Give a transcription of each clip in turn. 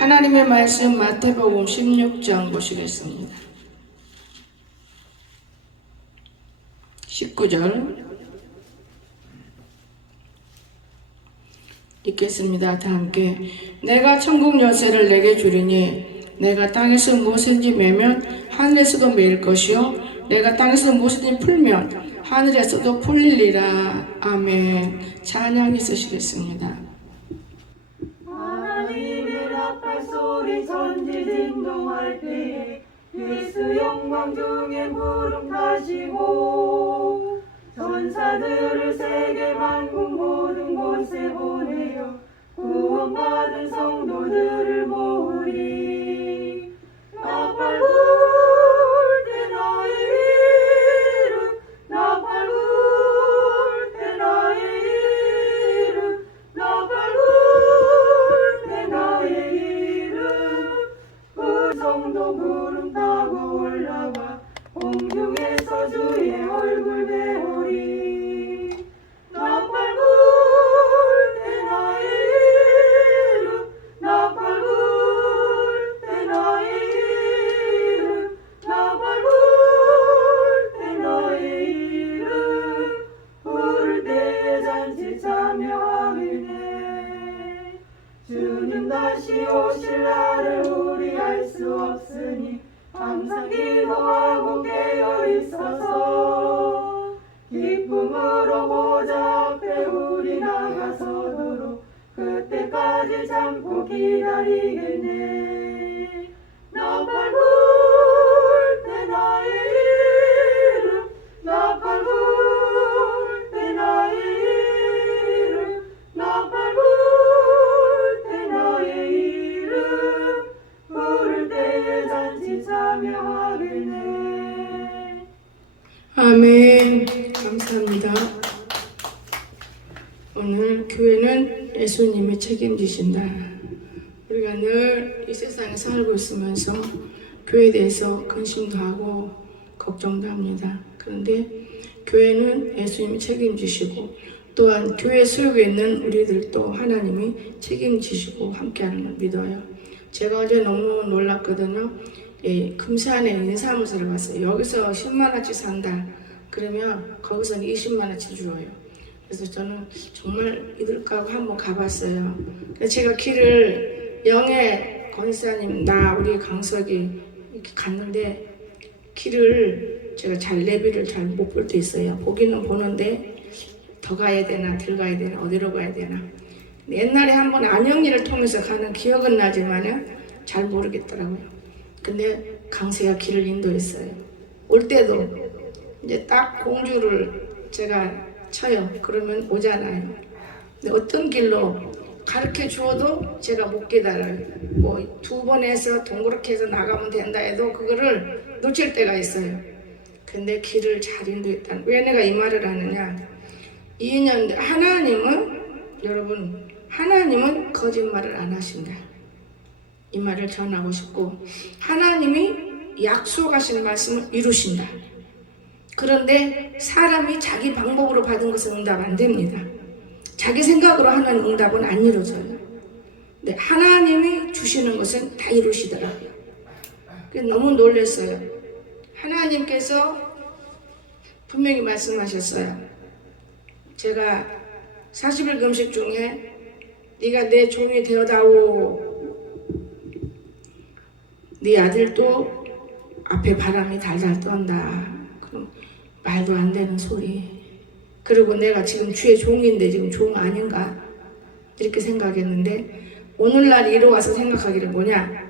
하나님의 말씀 마태복음 16장 보시겠습니다. 19절 읽겠습니다. 다 함께. 내가 천국 열쇠를 내게 주리니 내가 땅에서 무엇인지 매면 하늘에서도 매일 것이요 내가 땅에서 무엇인지 풀면 하늘에서도 풀리리라. 아멘. 찬양 있으시겠습니다. 하나님의 나팔 소리 천지진동할 때에 예수 영광 중에 구름 타시고 전사들을 세계 만국 모든 곳에 보내어 구원받은 성도들을 모으리. 나팔 불 때 나의 이름 나팔 불 때 나의 이름 나팔 불 때 나의 이름 그 성도 구름 타고 올라가 공중에서 주의 얼굴 배우리. 나팔 불 때 나의 이름 나팔 불 때 나의 이름 나팔 불 때 나의 이름 부를 때에 잔치 참여하리네. 주님 다시 오실 날을 우리 알 수 없으니 항상 기도하고 깨어 있어서 기쁨으로 보좌 앞에 우리 나가서도록 그때까지 참고 기다리겠네. 나팔 불 때 나의 이름 나팔 불 때 나의 이름 나팔 불 때 나의 이름 부를 때에 잔치 참여하겠네. 아멘. 감사합니다. 오늘 교회는 예수님이 책임지신다. 우리가 늘 이 세상에 살고 있으면서 교회에 대해서 근심도 하고 걱정도 합니다. 그런데 교회는 예수님이 책임지시고 또한 교회 속에 있는 우리들도 하나님이 책임지시고 함께하는 걸 믿어요. 제가 어제 너무 놀랐거든요. 금산에 인사무소를 갔어요. 여기서 10만원치 산다. 그러면 거기서는 20만원치 주어요. 그래서 저는 정말 믿을까 하고 한번 가봤어요. 그래서 제가 길을 영애 권사님, 나, 우리 강석이 이렇게 갔는데 길을 제가 잘 내비를 잘 못 볼 때 있어요. 보기는 보는데 더 가야 되나 덜 가야 되나 어디로 가야 되나. 옛날에 한번 안영리를 통해서 가는 기억은 나지만은 잘 모르겠더라고요. 근데 강세가 길을 인도했어요. 올 때도 이제 딱 공주를 제가 쳐요. 그러면 오잖아요. 근데 어떤 길로 가르쳐 주어도 제가 못 깨달아요. 뭐 2번 해서 동그랗게 해서 나가면 된다 해도 그거를 놓칠 때가 있어요. 근데 길을 잘 인도했다. 왜 내가 이 말을 하느냐. 2년 하나님은 여러분 하나님은 거짓말을 안 하신다. 이 말을 전하고 싶고 하나님이 약속하신 말씀을 이루신다. 그런데 사람이 자기 방법으로 받은 것은 응답 안 됩니다. 자기 생각으로 하는 응답은 안 이루어져요. 근데 하나님이 주시는 것은 다 이루시더라고요. 그래서 너무 놀랐어요. 하나님께서 분명히 말씀하셨어요. 제가 40일 금식 중에 네가 내 종이 되어다오. 네 아들도 앞에 바람이 달달 떤다. 그럼 말도 안 되는 소리. 그리고 내가 지금 주의 종인데 지금 종 아닌가? 이렇게 생각했는데 오늘날 이루어와서 생각하기를 뭐냐?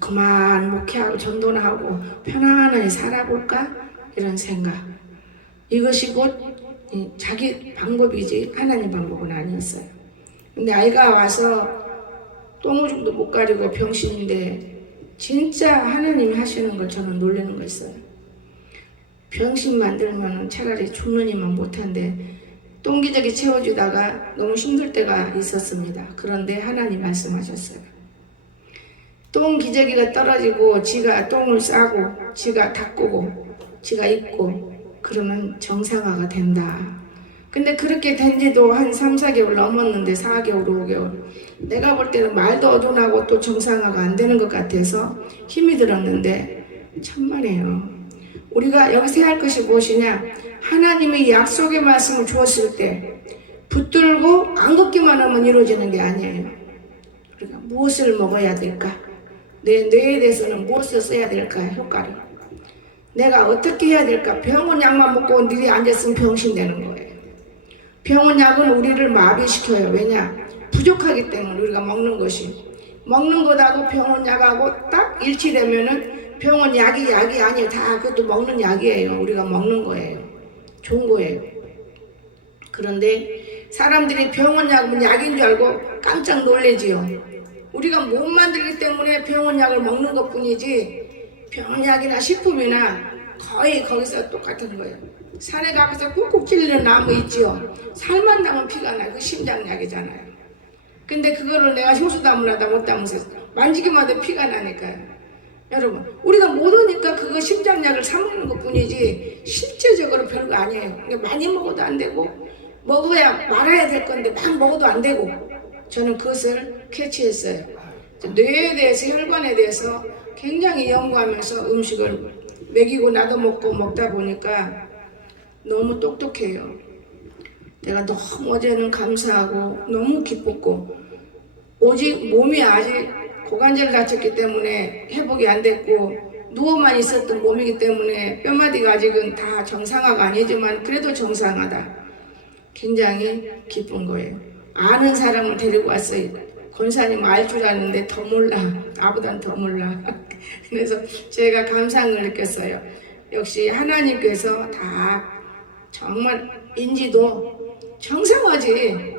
그만 목회하고 전도나 하고 편안하게 살아볼까? 이런 생각. 이것이 곧 자기 방법이지 하나님 방법은 아니었어요. 근데 아이가 와서 똥오줌도 못 가리고 병신인데 진짜 하나님이 하시는 걸 저는 놀라는 거 있어요. 병신 만들면 차라리 죽느니만 못한데 똥기저귀 채워주다가 너무 힘들 때가 있었습니다. 그런데 하나님 말씀하셨어요. 똥기저귀가 떨어지고 지가 똥을 싸고 지가 닦고 지가 입고 그러면 정상화가 된다. 근데 그렇게 된 지도 한 3, 4개월 넘었는데 4개월, 5개월. 내가 볼 때는 말도 어중하고 또 정상화가 안 되는 것 같아서 힘이 들었는데 천만에요. 우리가 여기서 해야 할 것이 무엇이냐? 하나님의 약속의 말씀을 주었을 때 붙들고 안 걷기만 하면 이루어지는 게 아니에요. 그러니까 무엇을 먹어야 될까? 내 뇌에 대해서는 무엇을 써야 될까? 효과를. 내가 어떻게 해야 될까? 병원 약만 먹고 늘이 앉았으면 병신 되는 거예요. 병원 약은 우리를 마비시켜요. 왜냐? 부족하기 때문에 우리가 먹는 것이. 먹는 것하고 병원 약하고 딱 일치되면은 병원 약이 아니에요. 다 그것도 먹는 약이에요. 우리가 먹는 거예요. 좋은 거예요. 그런데 사람들이 병원 약은 약인 줄 알고 깜짝 놀래지요. 우리가 못 만들기 때문에 병원 약을 먹는 것 뿐이지 병원 약이나 식품이나 거의 거기서 똑같은 거예요. 산에 가서 꾹꾹 찔리는 나무 있지요. 살만 나면 피가 나요. 그 심장약이잖아요. 근데 그거를 내가 효수 담으려다 못 담으서 만지기만 해도 피가 나니까요. 여러분, 우리가 못 오니까 그거 심장약을 사 먹는 것 뿐이지 실제적으로 별거 아니에요. 그러니까 많이 먹어도 안 되고 먹어야 말아야 될 건데 막 먹어도 안 되고 저는 그것을 캐치했어요. 뇌에 대해서 혈관에 대해서 굉장히 연구하면서 음식을 먹이고 나도 먹고 먹다 보니까 너무 똑똑해요. 내가 너무 어제는 감사하고 너무 기뻤고 오직 몸이 아직 고관절을 다쳤기 때문에 회복이 안 됐고 누워만 있었던 몸이기 때문에 뼈마디가 아직은 다 정상화가 아니지만 그래도 정상화다. 굉장히 기쁜 거예요. 아는 사람을 데리고 왔어요. 권사님 알 줄 아는데 더 몰라. 나보단 더 몰라. 그래서 제가 감사함을 느꼈어요. 역시 하나님께서 다 정말 인지도 정상화지.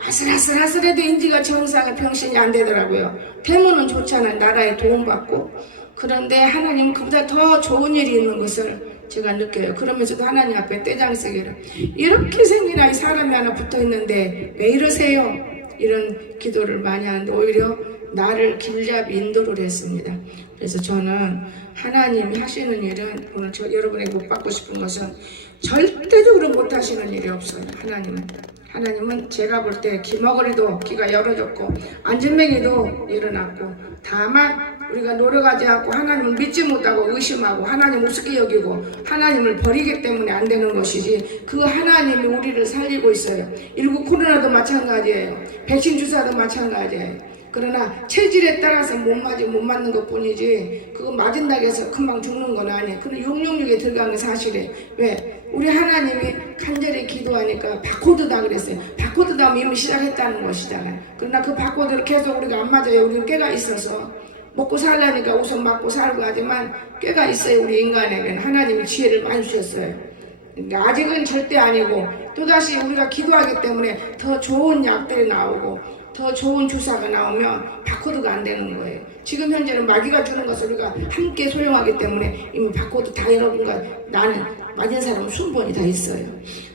아슬아슬해도 인지가 정상에 병신이 안 되더라고요. 되면은 좋잖아요. 나라에 도움받고. 그런데 하나님은 그보다 더 좋은 일이 있는 것을 제가 느껴요. 그러면서도 하나님 앞에 떼장쓰기를 이렇게 생긴 아이 사람이 하나 붙어있는데 왜 이러세요? 이런 기도를 많이 하는데 오히려 나를 길잡이 인도를 했습니다. 그래서 저는 하나님이 하시는 일은 오늘 여러분에게 못 받고 싶은 것은 절대적으로 못 하시는 일이 없어요. 하나님은 제가 볼 때 기먹으리도 귀가 열어졌고 안전뱅이도 일어났고 다만 우리가 노력하지 않고 하나님을 믿지 못하고 의심하고 하나님 우습게 여기고 하나님을 버리기 때문에 안 되는 것이지 그 하나님이 우리를 살리고 있어요. 일부 코로나도 마찬가지예요. 백신 주사도 마찬가지예요. 그러나 체질에 따라서 못 맞는 것 뿐이지 그거 맞은다고 해서 금방 죽는 건 아니에요. 그럼 666에 들어간 게 사실이에요. 왜? 우리 하나님이 간절히 기도하니까 바코드다 그랬어요. 바코드다 하면 이미 시작했다는 것이잖아요. 그러나 그 바코드를 계속 우리가 안 맞아요. 우리는 꾀가 있어서 먹고 살라니까 우선 맞고 살고 하지만 꾀가 있어요. 우리 인간에게는 하나님이 지혜를 많이 주셨어요. 그러니까 아직은 절대 아니고 또다시 우리가 기도하기 때문에 더 좋은 약들이 나오고 더 좋은 주사가 나오면 바코드가 안 되는 거예요. 지금 현재는 마귀가 주는 것을 우리가 함께 소용하기 때문에 이미 바코드 다 여러분과 나는 맞은 사람은 순번이 다 있어요.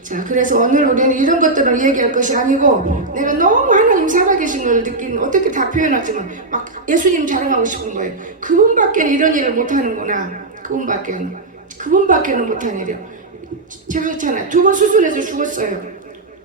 자, 그래서 오늘 우리는 이런 것들을 얘기할 것이 아니고 내가 너무 하나님 살아계신 걸 느끼는 어떻게 다 표현하지만 막 예수님 자랑하고 싶은 거예요. 그분밖에는 이런 일을 못하는구나. 그분밖에는 못한 일이에요. 제가 그렇잖아요. 2번 수술해서 죽었어요.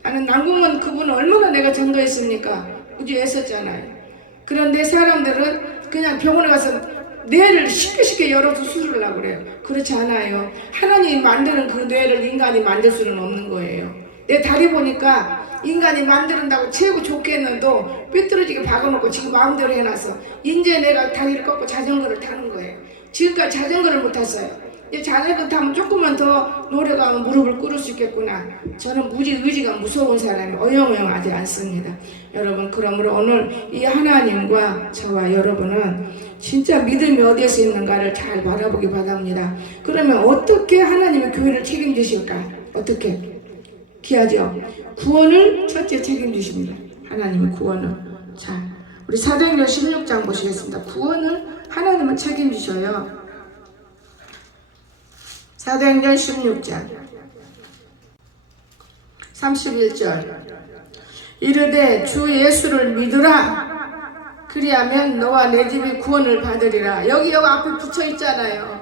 나는 남궁은 그분을 얼마나 내가 전도했습니까? 우주에 했었잖아요. 그런데 사람들은 그냥 병원에 가서 뇌를 쉽게 열어서 수술을 하고 그래요. 그렇지 않아요. 하나님이 만드는 그 뇌를 인간이 만들 수는 없는 거예요. 내 다리 보니까 인간이 만드는다고 최고 좋게 했는데 삐뚤어지게 박아놓고 지금 마음대로 해놔서 이제 내가 다리를 꺾고 자전거를 타는 거예요. 지금까지 자전거를 못 탔어요. 이제 자전거 타면 조금만 더 노력하면 무릎을 꿇을 수 있겠구나. 저는 의지가 무서운 사람이 어영어영하지 않습니다. 여러분, 그러므로 오늘 이 하나님과 저와 여러분은 진짜 믿음이 어디에서 있는가를 잘 바라보기 바랍니다. 그러면 어떻게 하나님의 교회를 책임지실까? 어떻게? 귀하죠? 구원을 첫째 책임지십니다. 하나님의 구원을. 자, 우리 사도행전 16장 보시겠습니다. 구원을 하나님은 책임지셔요. 사도행전 16장 31절 이르되 주 예수를 믿으라 그리하면 너와 내 집이 구원을 받으리라. 여기 앞에 붙여 있잖아요.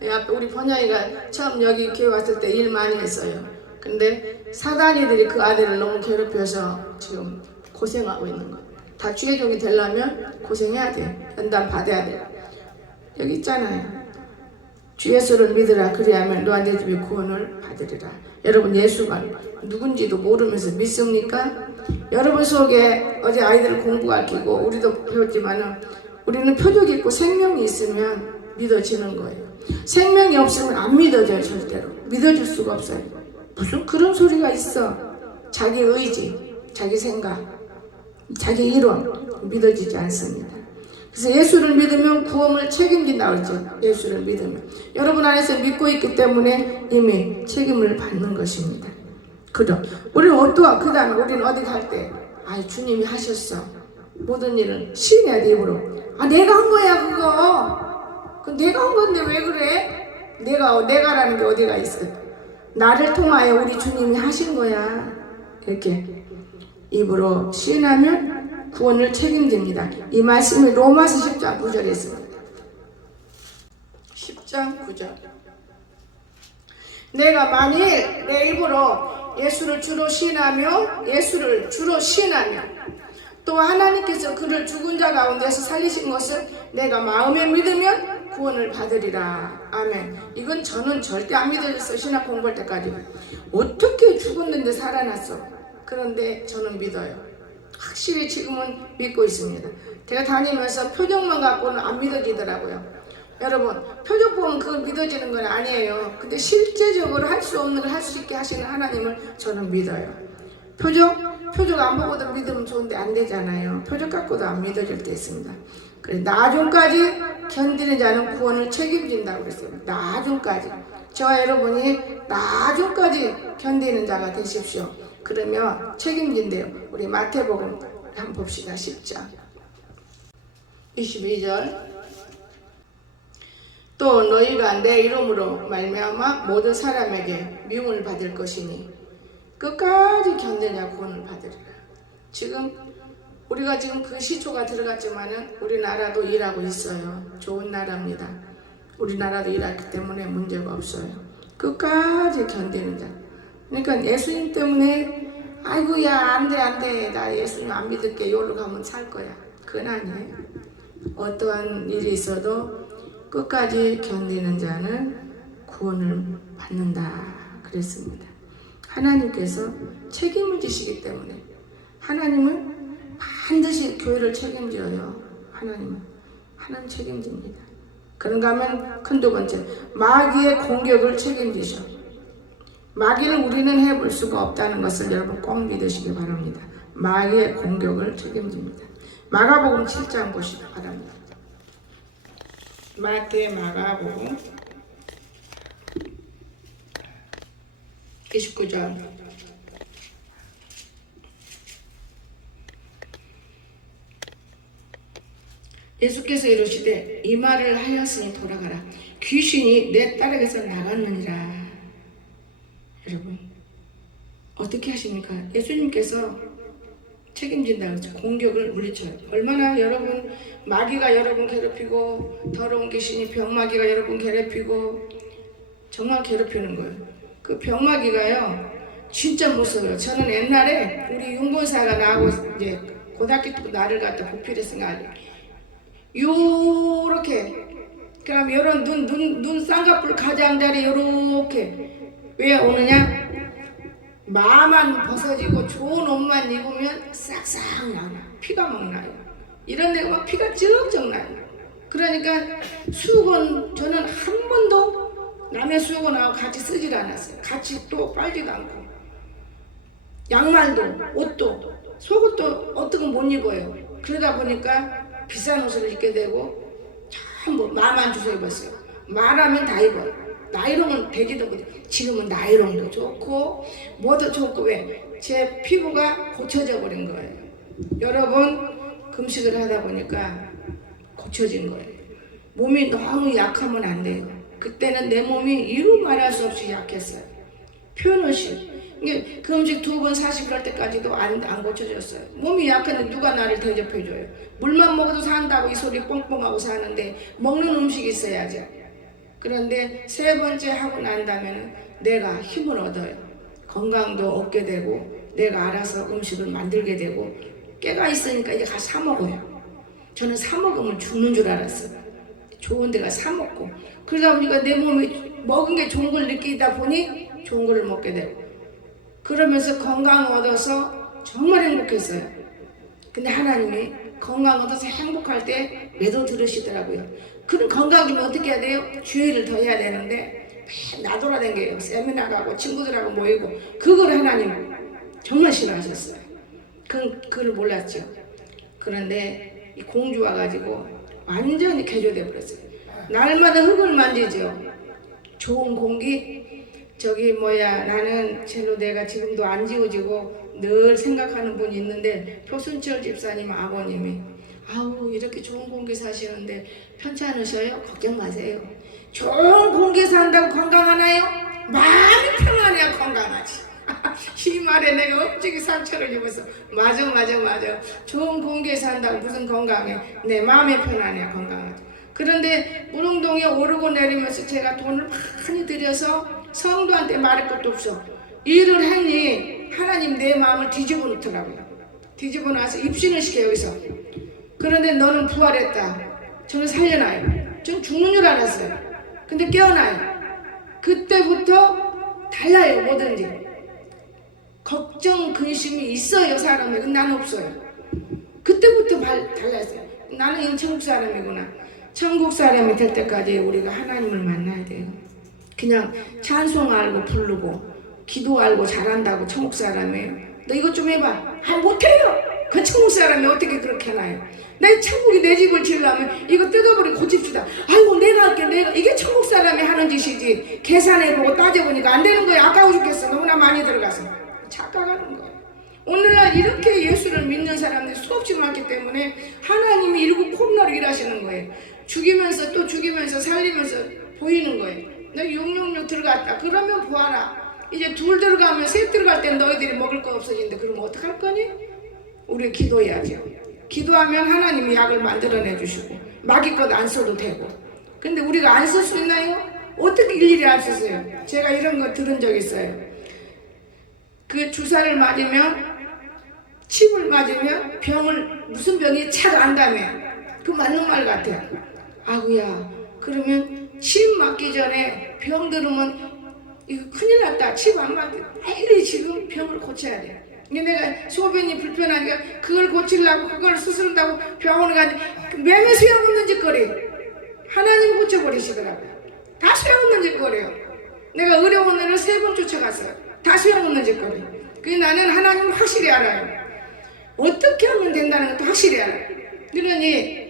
앞에 우리 번영이가 처음 여기 교회 왔을 때 일 많이 했어요. 근데 사단이들이 그 아들을 너무 괴롭혀서 지금 고생하고 있는 거예요. 다 주의 종이 되려면 고생해야 돼. 연단 받아야 돼. 여기 있잖아요. 주 예수를 믿으라. 그리하면 너와 내 집이 구원을 받으리라. 여러분, 예수가 누군지도 모르면서 믿습니까? 여러분 속에 어제 아이들 공부가르치고 우리도 배웠지만은 우리는 표적이 있고 생명이 있으면 믿어지는 거예요. 생명이 없으면 안 믿어져요. 절대로 믿어질 수가 없어요. 무슨 그런 소리가 있어. 자기 의지, 자기 생각, 자기 이론 믿어지지 않습니다. 그래서 예수를 믿으면 구원을 책임진다고 그러죠. 예수를 믿으면 여러분 안에서 믿고 있기 때문에 이미 책임을 받는 것입니다. 그럼 우리는 어떠한 그 다음에 우리는 어디 갈 때 주님이 하셨어. 모든 일은 시인해야 돼. 입으로 내가 한 거야 그거. 그 내가 한 건데 왜 그래? 내가라는 게 어디가 있어? 나를 통하여 우리 주님이 하신 거야. 이렇게 입으로 시인하면 구원을 책임집니다. 이 말씀이 로마서 10장 9절에 있습니다. 10장 9절. 내가 만일 내 입으로 예수를 주로 시인하며 또 하나님께서 그를 죽은 자 가운데서 살리신 것을 내가 마음에 믿으면 구원을 받으리라. 아멘. 이건 저는 절대 안 믿어졌어요. 신학 공부할 때까지. 어떻게 죽었는데 살아났어? 그런데 저는 믿어요. 확실히 지금은 믿고 있습니다. 제가 다니면서 표정만 갖고는 안 믿어지더라고요. 여러분, 표적 보면 그걸 믿어지는 건 아니에요. 근데 실제적으로 할 수 없는 걸 할 수 있게 하시는 하나님을 저는 믿어요. 표적 안 보고도 믿으면 좋은데 안 되잖아요. 표적 갖고도 안 믿어질 때 있습니다. 그래, 나중까지 견디는 자는 구원을 책임진다고 그랬어요. 나중까지. 저와 여러분이 나중까지 견디는 자가 되십시오. 그러면 책임진대요. 우리 마태복음 한번 봅시다. 10장 22절. 또 너희가 내 이름으로 말미암아 모든 사람에게 미움을 받을 것이니 끝까지 견디냐 구원을 받으리라. 우리가 지금 그 시초가 들어갔지만은 우리나라도 일하고 있어요. 좋은 나라입니다. 우리나라도 일하기 때문에 문제가 없어요. 끝까지 견디는 자. 그러니까 예수님 때문에 아이고야 안돼 나 예수님 안 믿을게 여기로 가면 살 거야. 그건 아니에요. 어떠한 일이 있어도 끝까지 견디는 자는 구원을 받는다 그랬습니다. 하나님께서 책임을 지시기 때문에 하나님은 반드시 교회를 책임져요. 하나님 책임집니다. 그런가 하면 큰 두 번째, 마귀의 공격을 책임지셔. 마귀는 우리는 해볼 수가 없다는 것을 여러분 꼭 믿으시기 바랍니다. 마귀의 공격을 책임집니다. 마가복음 7장 보시기 바랍니다. 마가복음 29절. 예수께서 이르시되 이 말을 하였으니 돌아가라. 귀신이 내 딸에게서 나갔느니라. 여러분 어떻게 하십니까? 예수님께서 책임진다고 해서 공격을 물리쳐요. 얼마나 여러분 마귀가 여러분 괴롭히고 더러운 귀신이 병마귀가 여러분 괴롭히고 정말 괴롭히는 거예요. 그 병마귀가요 진짜 무서워요. 저는 옛날에 우리 윤본사가 나하고 이제 고등학교 때 나를 갖다 보필했으니까 요렇게 그럼 이런 눈 쌍꺼풀 가장자리 요렇게 왜 오느냐? 마만 벗어지고 좋은 옷만 입으면 싹싹 나요. 피가 막 나요. 이런 데가 막 피가 쩍쩍 나요. 그러니까 수건 저는 한 번도 남의 수건하고 같이 쓰질 않았어요. 같이 또 빨지도 않고 양말도 옷도 속옷도 어떤 건 못 입어요. 그러다 보니까 비싼 옷을 입게 되고 전부 마만 주워 입었어요. 말하면 다 입어요. 나이롱은 되지도 못해. 지금은 나이롱도 좋고 뭐도 좋고 왜? 제 피부가 고쳐져 버린 거예요. 여러분 금식을 하다 보니까 고쳐진 거예요. 몸이 너무 약하면 안 돼요. 그때는 내 몸이 이루 말할 수 없이 약했어요. 표현없이. 그 음식 2번 40일 때까지도 안 고쳐졌어요. 몸이 약한데 누가 나를 대접해줘요. 물만 먹어도 산다고 이 소리 뻥뻥하고 사는데 먹는 음식이 있어야죠. 그런데 3번째 하고 난 다음에는 내가 힘을 얻어요. 건강도 얻게 되고 내가 알아서 음식을 만들게 되고 깨가 있으니까 이제 가서 사 먹어요. 저는 사 먹으면 죽는 줄 알았어요. 좋은 데가 사 먹고 그러다 보니까 내 몸이 먹은 게 좋은 걸 느끼다 보니 좋은 걸 먹게 되고 그러면서 건강 얻어서 정말 행복했어요. 근데 하나님이 건강 얻어서 행복할 때 매도 들으시더라고요. 그런 건강이면 어떻게 해야 돼요? 주의를 더 해야 되는데 맨 나돌아다녀요. 세미나 가고 친구들하고 모이고 그걸 하나님 정말 싫어하셨어요. 그걸 몰랐죠. 그런데 이 공주 와가지고 완전히 개조돼 버렸어요. 날마다 흙을 만지죠. 좋은 공기 나는 젤로 내가 지금도 안 지워지고 늘 생각하는 분이 있는데 표순철 집사님 아버님이 아우 이렇게 좋은 공기 사시는데 편찮으셔요? 걱정 마세요. 좋은 공기 산다고 건강하나요? 마음이 편안해야 건강하지. 이 말에 내가 억지게 상처를 입어서 맞아. 좋은 공기에 산다고 무슨 건강해. 내 마음이 편안해야 건강하지. 그런데 무릉동에 오르고 내리면서 제가 돈을 많이 들여서 성도한테 말할 것도 없어. 일을 했니 하나님 내 마음을 뒤집어 놓더라고요. 뒤집어 놔서 입신을 시켜요. 여기서. 그런데 너는 부활했다. 저는 살려놔요. 전 죽는 줄 알았어요. 근데 깨어나요. 그때부터 달라요. 뭐든지. 걱정 근심이 있어요. 사람에. 근데 나는 없어요. 그때부터 달랐어요. 나는 천국 사람이구나. 천국 사람이 될 때까지 우리가 하나님을 만나야 돼요. 그냥 찬송 알고 부르고 기도 알고 잘한다고 천국 사람이에요. 너 이것 좀 해봐. 못해요. 그 천국 사람이 어떻게 그렇게 하나요? 내 천국이 내 집을 지으려면 이거 뜯어버리고 고칩시다. 아이고 내가 할게. 이게 천국 사람이 하는 짓이지. 계산해보고 따져보니까 안 되는 거예요. 아까워 죽겠어. 너무나 많이 들어가서. 착각하는 거예요. 오늘날 이렇게 예수를 믿는 사람들이 수없이 많기 때문에 하나님이 일곱 콤나로 일하시는 거예요. 죽이면서 또 죽이면서 살리면서 보이는 거예요. 너 666 들어갔다. 그러면 보아라. 이제 둘 들어가면 셋 들어갈 땐 너희들이 먹을 거 없어진다. 그러면 어떡할 거니? 우리 기도해야죠. 기도하면 하나님이 약을 만들어내 주시고 마귀껏 안 써도 되고. 근데 우리가 안 쓸 수 있나요? 어떻게 일일이 안 쓰세요? 제가 이런 거 들은 적 있어요. 그 주사를 맞으면 칩을 맞으면 무슨 병이 착 안다며. 그 맞는 말 같아요. 아구야 그러면 칩 맞기 전에 병 들으면 이거 큰일 났다. 칩 안 맞게 빨리 지금 병을 고쳐야 돼. 이게 내가 소변이 불편하니까 그걸 고치려고 그걸 수술한다고 병원에 가는데 매매 소용없는 짓거리. 하나님 고쳐버리시더라고요. 다 소용없는 짓거리예요. 내가 어려운 애를 3번 쫓아갔어요. 다 소용없는 짓거리. 그래서 나는 하나님을 확실히 알아요. 어떻게 하면 된다는 것도 확실히 알아요. 그러니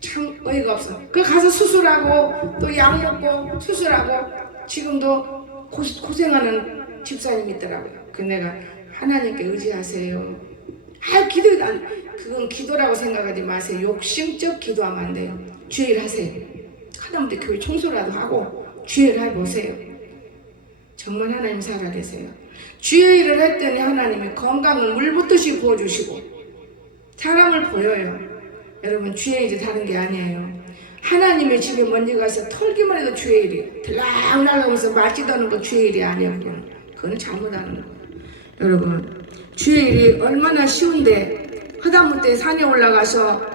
참 어이가 없어. 그 가서 수술하고 또 약 먹고 수술하고 지금도 고생하는 집사님이 있더라고요. 그 내가 하나님께 의지하세요. 그건 기도라고 생각하지 마세요. 욕심적 기도하면 안 돼요. 주일 하세요. 하다못해 교회 청소라도 하고 주일 해보세요. 정말 하나님 살아계세요. 주일을 했더니 하나님이 건강을 물붓듯이 부어주시고 사람을 보여요. 여러분 주일이 다른 게 아니에요. 하나님의 집에 먼저 가서 털기만 해도 주일이 들락날락하면서 맞지도 않은 거 주일이 아니에요. 그건 잘못하는 거예요. 여러분 주일이 얼마나 쉬운데 하다못해 산에 올라가서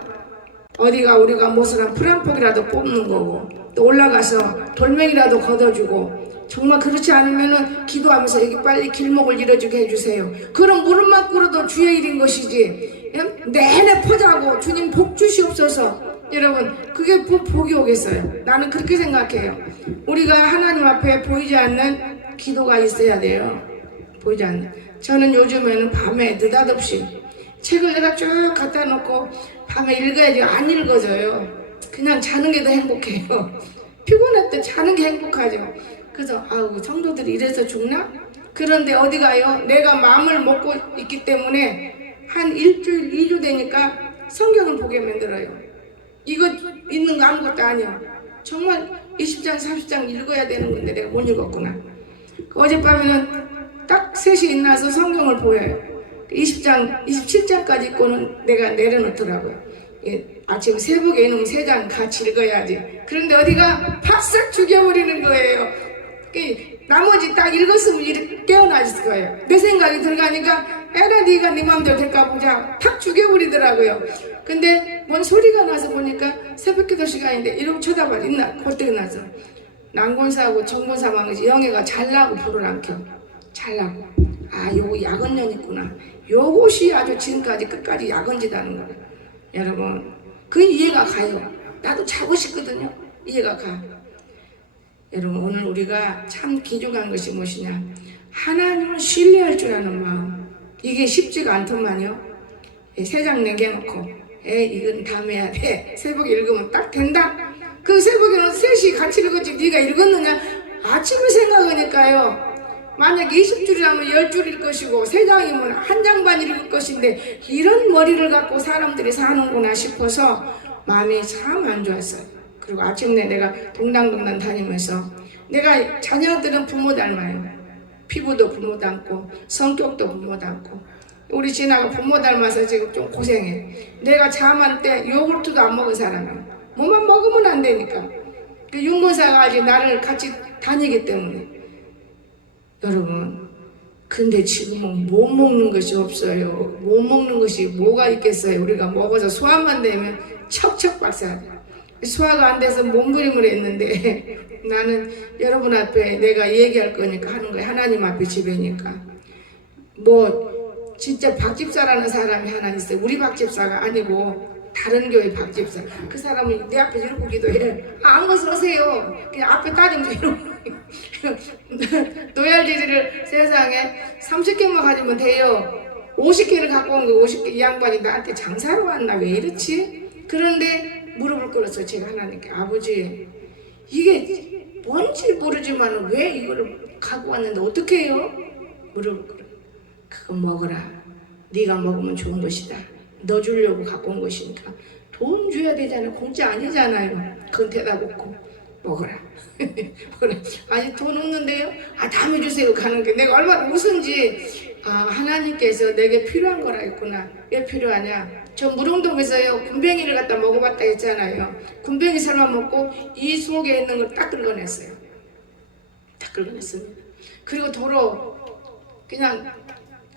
어디가 우리가 무슨 풀 한 폭이라도 뽑는 거고 또 올라가서 돌멩이라도 걷어주고 정말 그렇지 않으면은 기도하면서 여기 빨리 길목을 이뤄주게 해주세요. 그럼 무릎만 꿇어도 주의 일인 것이지 내내 포자고 주님 복 주시옵소서. 여러분 그게 복이 오겠어요? 나는 그렇게 생각해요. 우리가 하나님 앞에 보이지 않는 기도가 있어야 돼요. 보이지 않는. 저는 요즘에는 밤에 느닷없이 책을 내가 쭉 갖다 놓고 밤에 읽어야지 안 읽어져요. 그냥 자는 게 더 행복해요. 피곤할 때 자는 게 행복하죠. 그래서 아우 성도들이 이래서 죽나? 그런데 어디 가요? 내가 마음을 먹고 있기 때문에 한 일주일, 2주 되니까 성경을 보게 만들어요. 이거 읽는 거 아무것도 아니야. 정말 20장, 30장 읽어야 되는 건데 내가 못 읽었구나. 어젯밤에는 딱 3시에 일어나서 성경을 보여요. 20장, 27장까지 읽고는 내가 내려놓더라고요. 아침 새벽에 이놈 3장 같이 읽어야지. 그런데 어디가 팍싹 죽여버리는 거예요. 나머지 딱 읽었으면 이렇게 깨어나실 거예요. 내 생각이 들어가니까 에라 네가 네 맘대로 될까 보자 탁 죽여버리더라고요. 근데 뭔 소리가 나서 보니까 새벽기도 시간인데 이러고 쳐다봐 있나 꼴떡이 나서 난권사하고 정권사망이지 영애가 잘나고 불을 안 켜. 잘나고 아 요거 야근년 있구나. 요것이 아주 지금까지 끝까지 야근지다는 거예요. 여러분 그 이해가 가요. 나도 자고 싶거든요. 이해가 가. 여러분 오늘 우리가 참 기중한 것이 무엇이냐, 하나님을 신뢰할 줄 아는 마음. 이게 쉽지가 않더만요. 세장 내겨놓고 이건 다음에 해야 돼. 새벽에 읽으면 딱 된다. 그 새벽에는 셋이 같이 읽었지 네가 읽었느냐. 아침에 생각하니까요, 만약 20줄이라면 10줄일 것이고 3장이면 1장 반 읽을 것인데 이런 머리를 갖고 사람들이 사는구나 싶어서 마음이 참 안 좋았어요. 그리고 아침에 내가 동당동당 다니면서 내가 자녀들은 부모 닮아요. 피부도 부모 닮고 성격도 부모 닮고. 우리 진아가 부모 닮아서 지금 좀 고생해. 내가 잠할 때 요구르트도 안 먹은 사람이야. 뭐만 먹으면 안 되니까. 그 윤건사가 아직 나를 같이 다니기 때문에. 여러분 근데 지금은 못 먹는 것이 없어요. 못 먹는 것이 뭐가 있겠어요. 우리가 먹어서 소화만 되면 척척 박사야. 소화가 안 돼서 몸부림을 했는데 나는 여러분 앞에 내가 얘기할 거니까 하는 거예요. 하나님 앞에 집이니까. 뭐 진짜 박집사라는 사람이 하나 있어요. 우리 박집사가 아니고 다른 교회 박집사. 그 사람은 내 앞에 이러고 기도해. 아무것을 하세요. 그냥 앞에 따지면서 이러고. 노열지지를 세상에 30개만 가지면 돼요. 50개를 갖고 온 거 50개. 이 양반이 나한테 장사로 왔나 왜 이렇지? 그런데 무릎을 꿇었어요. 제가 하나님께. 아버지 이게 뭔지 모르지만 왜 이거를 갖고 왔는데 어떻게 해요? 무릎을 꿇어. 그거 먹어라. 네가 먹으면 좋은 것이다. 너 주려고 갖고 온 것이니까 돈 줘야 되잖아요. 공짜 아니잖아요. 그건 대답 없고 먹어라. 아니 돈 없는데요? 아 다음에 주세요. 가는 게 내가 얼마나 웃은지. 아 하나님께서 내게 필요한 거라 했구나. 왜 필요하냐? 저 무릉동에서요 군뱅이를 갖다 먹어봤다 했잖아요. 군뱅이 삶아 먹고 이 속에 있는 걸 딱 긁어냈어요. 딱 긁어냈습니다. 그리고 도로 그냥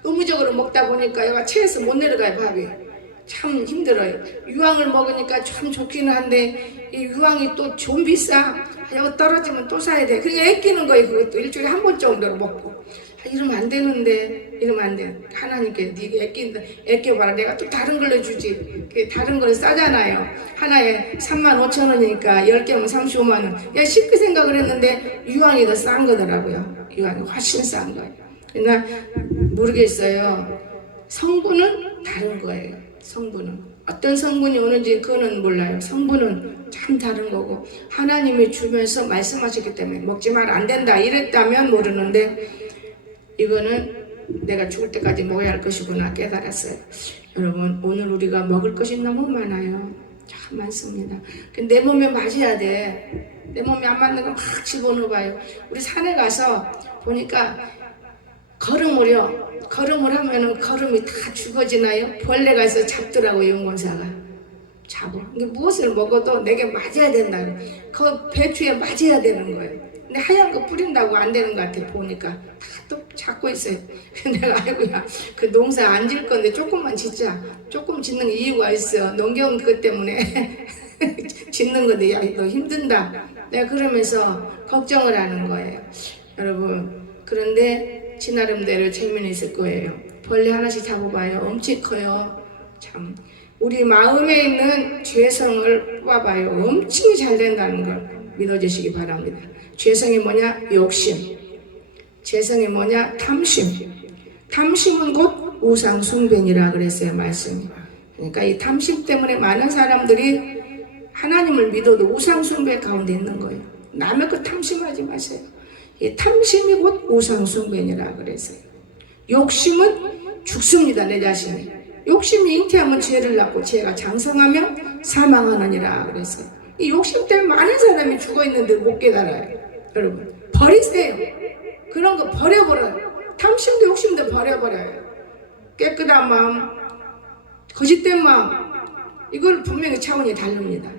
의무적으로 먹다 보니까 얘가 체해서 못 내려가요. 밥이 참 힘들어요. 유황을 먹으니까 참 좋기는 한데 이 유황이 또 좀 비싸. 여기 떨어지면 또 사야 돼. 그러니까 애끼는 거예요. 그것도 일주일에 한 번 정도로 먹고. 이러면 안 되는데, 이러면 안 돼. 하나님께 네가 애껴봐라. 내가 또 다른 걸로 주지. 다른 거는 싸잖아요. 하나에 35,000원이니까 10개면 35만 원. 야, 쉽게 생각을 했는데 유황이 더 싼 거더라고요. 유황이 훨씬 싼 거예요. 그러나 모르겠어요. 성분은 다른 거예요. 성분은. 어떤 성분이 오는지 그거는 몰라요. 성분은 참 다른 거고 하나님이 주면서 말씀하셨기 때문에 먹지 마라 안 된다 이랬다면 모르는데 이거는 내가 죽을 때까지 먹어야 할 것이구나 깨달았어요. 여러분 오늘 우리가 먹을 것이 너무 많아요. 참 많습니다. 내 몸에 맞아야 돼. 내 몸에 안 맞는 거 막 집어넣어봐요. 우리 산에 가서 보니까 걸음을 하면은 걸음이 다 죽어지나요? 벌레가 있어 잡더라고요. 연구원사가 잡아. 근데 무엇을 먹어도 내게 맞아야 된다고. 그 배추에 맞아야 되는 거예요. 근데 하얀 거 뿌린다고 안 되는 것 같아. 보니까 다 또 잡고 있어요. 내가 아이고야 그 농사 안 질 건데 조금만 짓자. 조금 짓는 이유가 있어. 농경 그것 때문에 짓는 건데 야 너 힘든다. 내가 그러면서 걱정을 하는 거예요. 여러분 그런데 지 나름대로 재미는 있을 거예요. 벌레 하나씩 잡아봐요. 엄청 커요. 참 우리 마음에 있는 죄성을 뽑아봐요. 엄청 잘 된다는 걸 믿어주시기 바랍니다. 죄성이 뭐냐? 욕심. 죄성이 뭐냐? 탐심. 탐심은 곧 우상숭배니라 그랬어요. 말씀이. 그러니까 이 탐심 때문에 많은 사람들이 하나님을 믿어도 우상숭배 가운데 있는 거예요. 남의 것 탐심하지 마세요. 이 탐심이 곧 우상숭배니라 그랬어요. 욕심은 죽습니다. 내 자신이. 욕심이 잉태하면 죄를 낳고 죄가 장성하면 사망하느니라 그랬어요. 이 욕심 때문에 많은 사람이 죽어있는데 못 깨달아요. 여러분 버리세요. 그런 거 버려버려요. 탐심도 욕심도 버려버려요. 깨끗한 마음, 거짓된 마음, 이걸 분명히 차원이 다릅니다.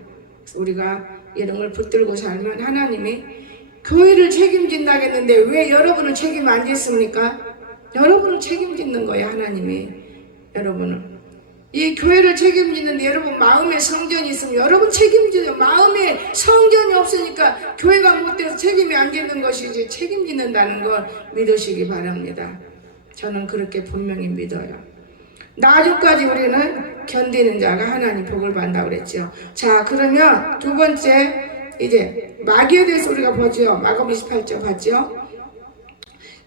그래서 우리가 이런 걸 붙들고 살면 하나님이 교회를 책임진다겠는데 왜 여러분을 책임 안 졌습니까? 여러분을 책임짓는 거예요, 하나님이. 여러분은. 이 교회를 책임지는데 여러분 마음에 성전이 있으면 여러분 책임지죠. 마음에 성전이 없으니까 교회가 못돼서 책임이 안 짓는 것이지 책임지는다는 걸 믿으시기 바랍니다. 저는 그렇게 분명히 믿어요. 나중까지 우리는 견디는 자가 하나님 복을 받는다고 그랬죠. 자, 그러면 두 번째 이제 마귀에 대해서 우리가 보죠. 마가복음 28장 봤죠.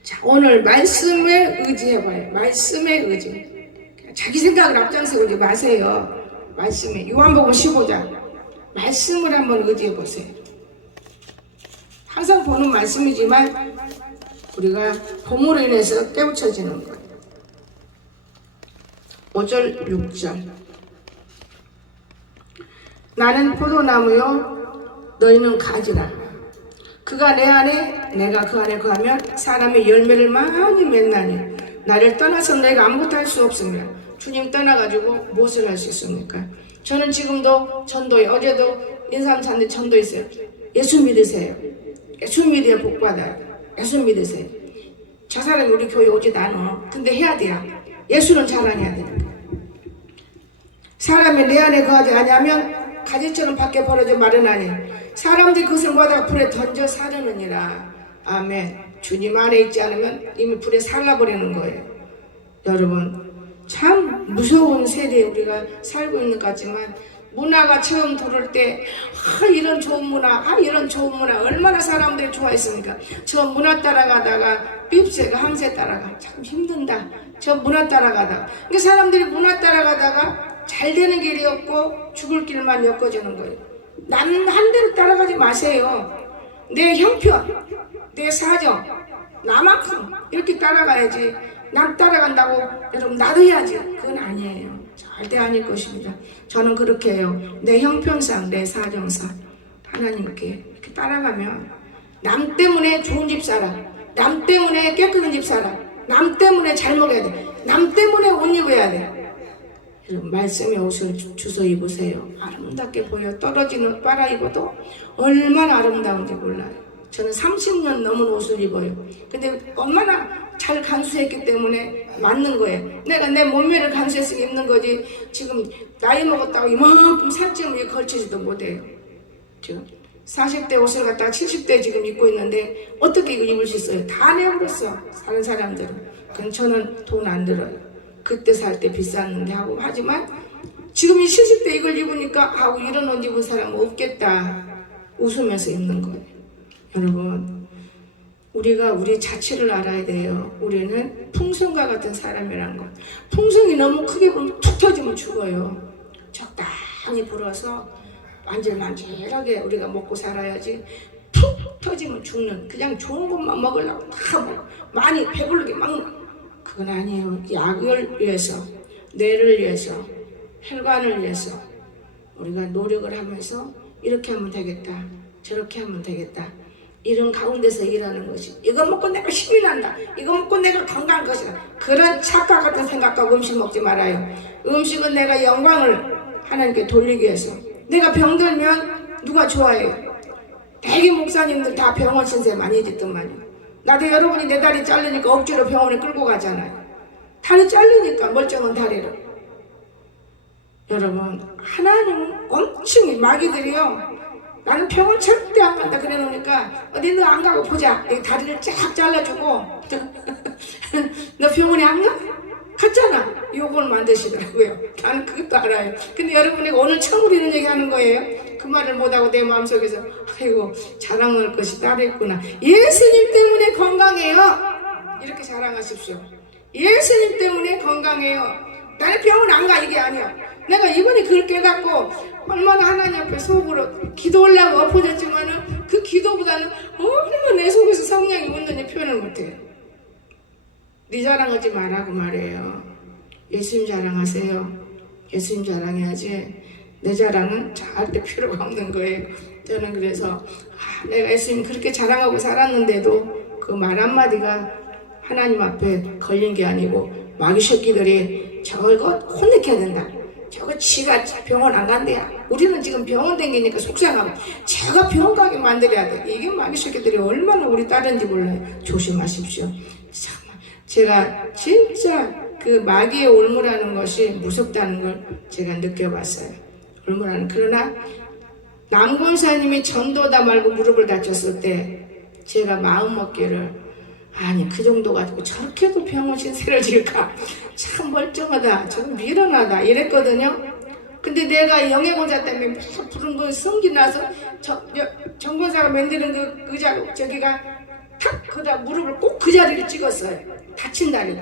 자, 오늘 말씀에 의지해봐요. 말씀에 의지. 자기 생각을 앞장서지 마세요. 말씀에. 요한복음 15장. 말씀을 한번 의지해보세요. 항상 보는 말씀이지만 우리가 봄으로 인해서 깨우쳐지는 거예요. 5절, 6절. 나는 포도나무요, 너희는 가지라. 그가 내 안에, 내가 그 안에 거하면 사람이 열매를 많이 맺나니 나를 떠나서 내가 아무것도 할 수 없습니다. 주님 떠나가지고 무엇을 할 수 있습니까? 저는 지금도 전도에, 어제도 인삼산대 전도했어요. 예수 믿으세요. 예수 믿어야 복 받아요. 예수 믿으세요. 저 사람이 우리 교회 오지도 않아. 근데 해야 돼요. 예수는 자랑해야 되는 거예요. 사람이 내 안에 거하지 아니하면 가지처럼 밖에 벌어져 마련하니 사람들이 그것을 보다가 불에 던져 사르느니라. 아멘. 주님 안에 있지 않으면 이미 불에 살라버리는 거예요. 여러분, 참 무서운 세대에 우리가 살고 있는 것 같지만 문화가 처음 들어올 때 이런 좋은 문화, 이런 좋은 문화 얼마나 사람들이 좋아했습니까? 저 문화 따라가다가 삐입새가 항새 따라가 참 힘든다. 저 문화 따라가다가 그러니까 사람들이 문화 따라가다가 잘 되는 길이 없고 죽을 길만 엮어주는 거예요. 남 한 대로 따라가지 마세요. 내 형편, 내 사정, 나만큼 이렇게 따라가야지. 남 따라간다고 여러분 나도 해야지. 그건 아니에요. 절대 아닐 것입니다. 저는 그렇게 해요. 내 형편상, 내 사정상 하나님께 이렇게 따라가면 남 때문에 좋은 집 살아, 남 때문에 깨끗한 집 살아, 남 때문에 잘 먹어야 돼, 남 때문에 옷 입어야 돼. 여러분 말씀의 옷을 주워 입으세요. 아름답게 보여. 떨어지는 옷 빨아 입어도 얼마나 아름다운지 몰라요. 저는 30년 넘은 옷을 입어요. 근데 얼마나 잘 간수했기 때문에 맞는 거예요. 내가 내 몸매를 간수해서 입는 거지 지금 나이 먹었다고 이만큼 살찌면 걸치지도 못해요. 지금 40대 옷을 갖다가 70대 지금 입고 있는데 어떻게 이거 입을 수 있어요? 다 내버렸어. 사는 사람들은. 그럼 저는 돈 안 들어요. 그때 살 때 비쌌는데 하고 하지만 지금 이 70대 이걸 입으니까 하고 이런 옷 입은 사람은 없겠다. 웃으면서 입는 거예요. 여러분 우리가 우리 자체를 알아야 돼요. 우리는 풍선과 같은 사람이라는 것. 풍선이 너무 크게 불면 툭 터지면 죽어요. 적당히 불어서 만질만질하게 우리가 먹고 살아야지 툭 터지면 죽는 그냥 좋은 것만 먹으려고 다 먹어. 많이 배부르게 막 그건 아니에요. 약을 위해서, 뇌를 위해서, 혈관을 위해서 우리가 노력을 하면서 이렇게 하면 되겠다. 저렇게 하면 되겠다. 이런 가운데서 일하는 것이 이거 먹고 내가 힘이 난다. 이거 먹고 내가 건강한 것이다. 그런 착각 같은 생각과 음식 먹지 말아요. 음식은 내가 영광을 하나님께 돌리기 위해서. 내가 병들면 누가 좋아해요? 대개 목사님들 다 병원 신세 많이 짓더만요. 나도 여러분이 내 다리 자르니까 억지로 병원에 끌고 가잖아요. 다리 자르니까 멀쩡한 다리로. 여러분 하나님은 엄청 마귀들이요. 나는 병원 절대 안 간다 그래 놓으니까 어디 너 안 가고 보자. 내 다리를 쫙 잘라주고 너 병원에 안 가? 갔잖아. 요걸 만드시더라고요. 나는 그것도 알아요. 근데 여러분이 오늘 처음으로 이런 얘기 하는 거예요. 그 말을 못하고 내 마음속에서 아이고 자랑할 것이 따로 있구나. 예수님 때문에 건강해요. 이렇게 자랑하십시오. 예수님 때문에 건강해요. 나는 병원 안 가 이게 아니야. 내가 이번에 그걸 깨닫고 얼마나 하나님 앞에 속으로 기도하려고 엎어졌지만은 그 기도보다는 얼마나 내 속에서 성령이 묻는지 표현을 못해요. 네 자랑하지 말라고 말해요. 예수님 자랑하세요. 예수님 자랑해야지. 내 자랑은 절대 필요가 없는 거예요. 저는 그래서 내가 예수님 그렇게 자랑하고 살았는데도 그 말 한마디가 하나님 앞에 걸린 게 아니고 마귀 새끼들이 저거 혼내켜야 된다. 저거 지가 병원 안 간대야. 우리는 지금 병원 댕기니까 속상하고 제가 병원 가게 만들어야 돼. 이게 마귀 새끼들이 얼마나 우리 딸인지 몰라요. 조심하십시오. 참, 제가 진짜 그 마귀의 올무라는 것이 무섭다는 걸 제가 느껴봤어요. 올무라는. 그러나 남권사님이 전도다 말고 무릎을 다쳤을 때 제가 마음 먹기를 아니 그 정도 가지고 저렇게도 병원 신세를 질까? 참 멀쩡하다. 저건 미련하다. 이랬거든요. 근데 내가 영예권사 때문에 막 부른 거 성기 나서 정권사가 만드는 그 의자 저기가 탁 그다 무릎을 꼭 그 자리를 찍었어요. 다친 다리가.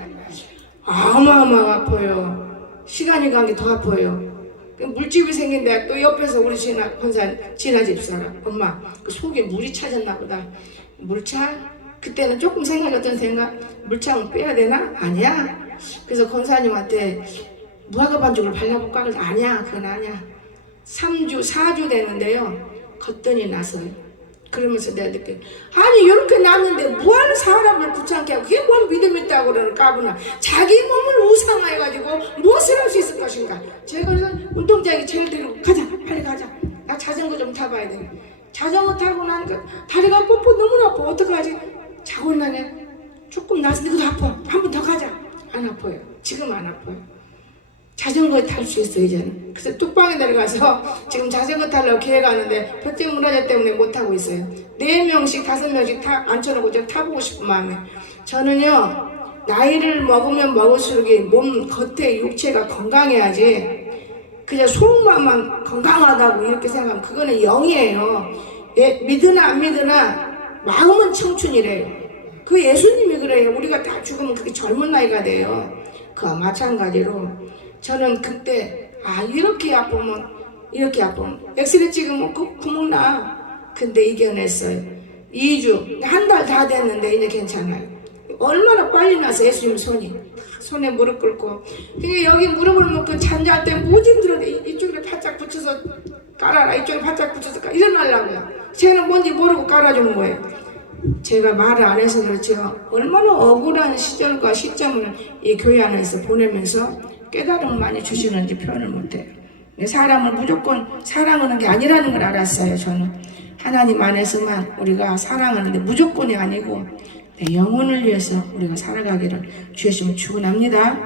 어마어마하게 아파요. 시간이 간 게 더 아파요. 물집이 생긴데 또 옆에서 우리 진아 집사가 엄마 그 속에 물이 차졌나 보다. 물차? 그때는 조금 생각이 어떤 생각? 물차는 빼야 되나? 아니야. 그래서 권사님한테 무화과 반죽을 발라볼까? 그래서 아니야 그건 아니야. 3주 4주 되는데요 걷더니 나서요. 그러면서 내가 느껴 아니 이렇게 났는데 뭐하는 사람을 귀찮게 하고 그게 뭔 믿음 있다고 그러는 까부나 자기 몸을 우상화해가지고 무엇을 할 수 있을 것인가. 제가 그래서 운동장에 제일 데리고 가자 빨리 가자. 나 자전거 좀 타봐야 돼. 자전거 타고 나니까 다리가 뽀뽀 너무 아파. 어떡하지? 자고 나네 조금 나서는데 그래도 아파. 한 번 더 가자. 안 아파요. 지금 안 아파요. 자전거에 탈 수 있어 이제는. 그래서 뚝방에 내려가서 지금 자전거 타려고 계획하는데 볕집 문화재 때문에 못 타고 있어요. 4명씩 5명씩 앉혀놓고 좀 타보고 싶은 마음에. 저는요 나이를 먹으면 먹을수록 몸 겉에 육체가 건강해야지 그냥 속만 건강하다고 이렇게 생각하면 그거는 영이에요. 믿으나 안 믿으나 마음은 청춘이래요. 그 예수님이 그래요. 우리가 다 죽으면 그게 젊은 나이가 돼요. 그와 마찬가지로 저는 그때 이렇게 아프면 엑스레이 찍으면 그 구멍 나. 근데 이겨냈어요. 2주 한 달 다 됐는데 이제 괜찮아요. 얼마나 빨리 나서 예수님 손에 무릎 꿇고 여기 무릎을 먹고 잠잘 때 못 힘들어도 이쪽에 바짝 붙여서 깔아라. 이쪽에 바짝 붙여서 일어나려고요. 쟤는 뭔지 모르고 깔아주는 거예요. 제가 말을 안 해서 그렇죠. 얼마나 억울한 시절과 시점을 이 교회 안에서 보내면서 깨달음을 많이 주시는지 표현을 못해요. 사람을 무조건 사랑하는 게 아니라는 걸 알았어요. 저는 하나님 안에서만 우리가 사랑하는데 무조건이 아니고 내 영혼을 위해서 우리가 살아가기를 주의 이름으로 축원합니다.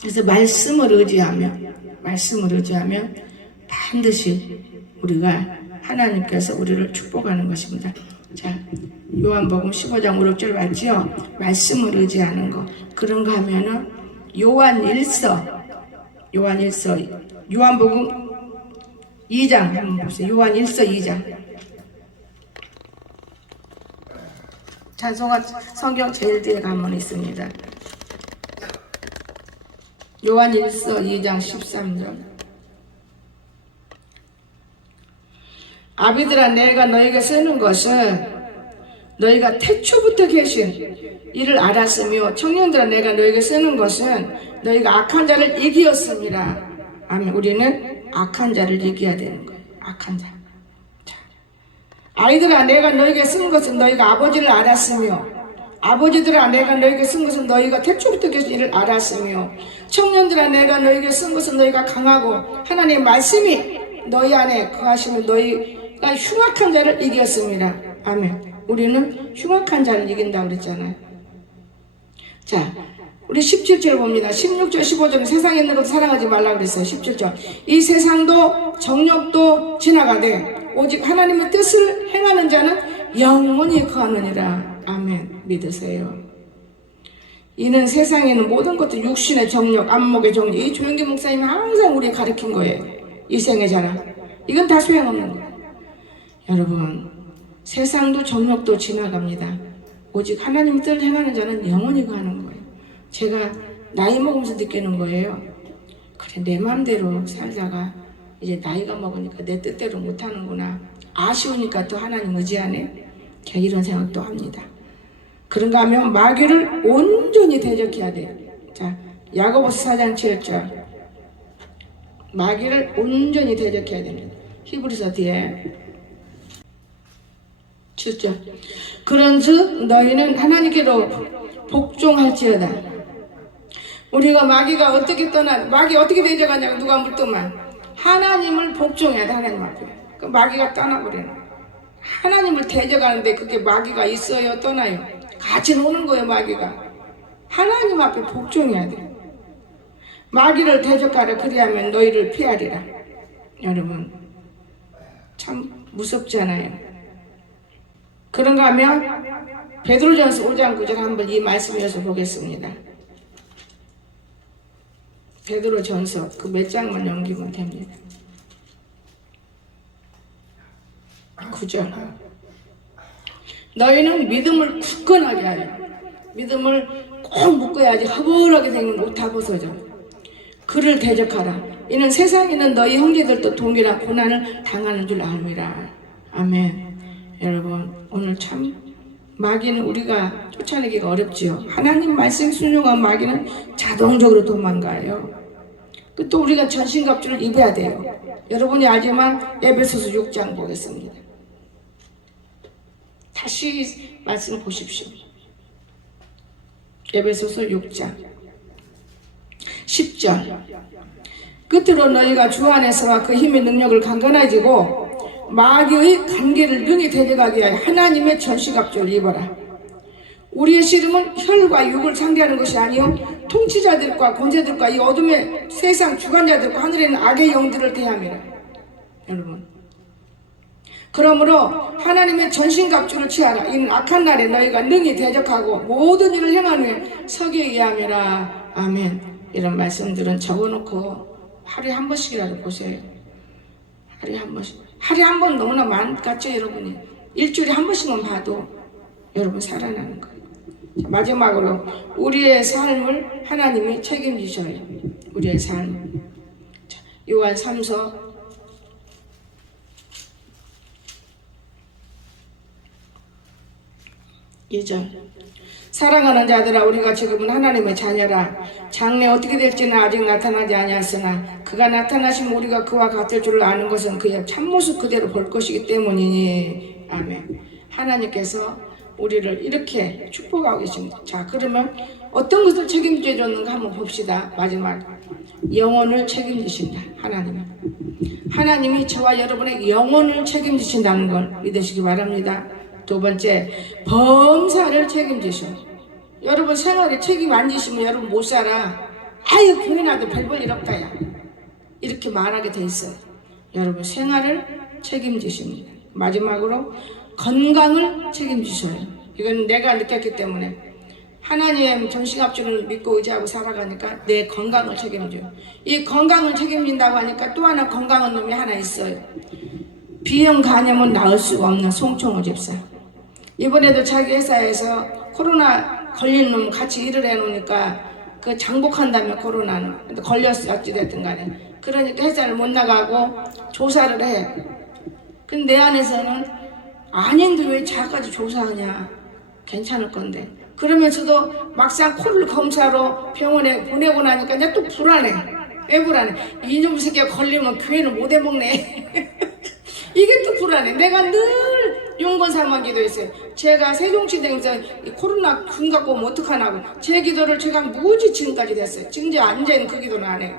그래서 말씀을 의지하며 반드시 우리가 하나님께서 우리를 축복하는 것입니다. 자, 요한복음 15장 5, 6절 맞죠? 말씀을 의지하는 거. 그런가 하면은 요한복음 2장 한번 보세요. 요한 1서 2장. 찬송가 성경 제일 뒤에 가면 있습니다. 요한 1서 2장 13절. 아비들아 내가 너에게 쓰는 것은 너희가 태초부터 계신 이를 알았으며 청년들아 내가 너에게 쓰는 것은 너희가 악한 자를 이기었습니다. 아멘. 우리는 악한 자를 이겨야 되는 거예요. 악한 자. 아이들아 내가 너에게 쓴 것은 너희가 아버지를 알았으며 아버지들아 내가 너에게 쓴 것은 너희가 태초부터 계신 이를 알았으며 청년들아 내가 너에게 쓴 것은 너희가 강하고 하나님의 말씀이 너희 안에 거하시면 너희가 흉악한 자를 이겼습니다. 아멘. 우리는 흉악한 자를 이긴다고 그랬잖아요. 자, 우리 17절 봅니다. 16절 15절은 세상에 있는 것도 사랑하지 말라고 그랬어요. 17절 이 세상도 정욕도 지나가되 오직 하나님의 뜻을 행하는 자는 영원히 거하느니라. 아멘. 믿으세요. 이는 세상에 있는 모든 것도 육신의 정욕, 안목의 정욕. 이 조영기 목사님이 항상 우리 가르친 거예요. 일생의 자랑. 이건 다 소용없는 거예요. 여러분 세상도 정욕도 지나갑니다. 오직 하나님의 뜻을 행하는 자는 영원히 거하는 거예요. 제가 나이 먹으면서 느끼는 거예요. 그래 내 마음대로 살다가 이제 나이가 먹으니까 내 뜻대로 못하는구나. 아쉬우니까 또 하나님 의지하네. 이런 생각도 합니다. 그런가 하면 마귀를 온전히 대적해야 돼요. 자, 야고보서 4장 7절 마귀를 온전히 대적해야 됩니다. 히브리서 뒤에 7절 그런즉 너희는 하나님께로 복종할지어다. 우리가 마귀가 어떻게 마귀 어떻게 대적하냐고 누가 묻더만 하나님을 복종해야 돼. 하나님 앞에. 그 마귀가 떠나버리는. 하나님을 대적하는데 그게 마귀가 있어요 떠나요? 같이 노는 거예요. 마귀가. 하나님 앞에 복종해야 돼. 마귀를 대적하라 그리하면 너희를 피하리라. 여러분 참 무섭잖아요. 그런가 하면 베드로전서 5장 9절 한번 이 말씀 이어서 보겠습니다. 베드로전서 그 몇 장만 넘기면 됩니다. 9절. 너희는 믿음을 굳건하게 하여. 믿음을 꼭 묶어야지 허벌하게 생긴 옷 다 벗어져. 그를 대적하라. 이는 세상에는 너희 형제들도 동일한 고난을 당하는 줄 알미라. 아멘. 여러분 오늘 참 마귀는 우리가 쫓아내기가 어렵지요. 하나님 말씀 순종한 마귀는 자동적으로 도망가요. 또 우리가 전신갑주를 입어야 돼요. 여러분이 알지만 에베소서 6장 보겠습니다. 다시 말씀 보십시오. 에베소서 6장 10절. 끝으로 너희가 주 안에서와 그 힘의 능력을 강건해지고 마귀의 관계를 능히 대적하게 하여 하나님의 전신갑주를 입어라. 우리의 씨름은 혈과 육을 상대하는 것이 아니요 통치자들과 권세들과 이 어둠의 세상 주관자들과 하늘에 있는 악의 영들을 대함이라. 여러분 그러므로 하나님의 전신갑주를 취하라. 이는 악한 날에 너희가 능히 대적하고 모든 일을 행한 후에 서기에 의함이라. 아멘. 이런 말씀들은 적어놓고 하루에 한 번씩이라도 보세요. 하루에 한 번씩. 하루에 한 번 너무나 많겠죠 여러분이. 일주일에 한 번씩만 봐도 여러분 살아나는 거예요. 마지막으로 우리의 삶을 하나님이 책임지셔요. 우리의 삶. 요한 3서 2절. 사랑하는 자들아 우리가 지금은 하나님의 자녀라. 장래 어떻게 될지는 아직 나타나지 아니하였으나 그가 나타나시면 우리가 그와 같을 줄을 아는 것은 그의 참모습 그대로 볼 것이기 때문이니. 아멘. 하나님께서 우리를 이렇게 축복하고 계십니다. 자 그러면 어떤 것을 책임져 줬는가 한번 봅시다. 마지막 영혼을 책임지신다. 하나님이 저와 여러분의 영혼을 책임지신다는 걸 믿으시기 바랍니다. 두 번째, 범사를 책임지셔. 여러분 생활에 책임 안 지시면 여러분 못 살아. 아유 교회 나도 별 볼 일 없다 야. 이렇게 말하게 돼 있어요. 여러분 생활을 책임지십니다. 마지막으로 건강을 책임지셔요. 이건 내가 느꼈기 때문에 하나님 전신갑주를 믿고 의지하고 살아가니까 내 건강을 책임져요. 이 건강을 책임진다고 하니까 또 하나 건강한 놈이 하나 있어요. 비형 간염은 나을 수가 없는 송총호 집사. 이번에도 자기 회사에서 코로나 걸린 놈 같이 일을 해놓으니까 그 장복한다며 코로나는. 근데 걸렸어 어찌됐든 간에. 그러니까 회사를 못 나가고 조사를 해. 근데 내 안에서는 아닌데 왜 자기까지 조사하냐. 괜찮을 건데. 그러면서도 막상 코를 검사로 병원에 보내고 나니까 이제 또 불안해. 왜 불안해? 이놈 새끼가 걸리면 교회는 못 해먹네. 이게 또 불안해. 내가 늘 용건삼아 기도했어요. 제가 세종시대에서 코로나 균 갖고 오면 어떡하나고 제 기도를 제가 무지 지금까지 됐어요. 지금 이제 앉아있는 그 기도는 안 해요.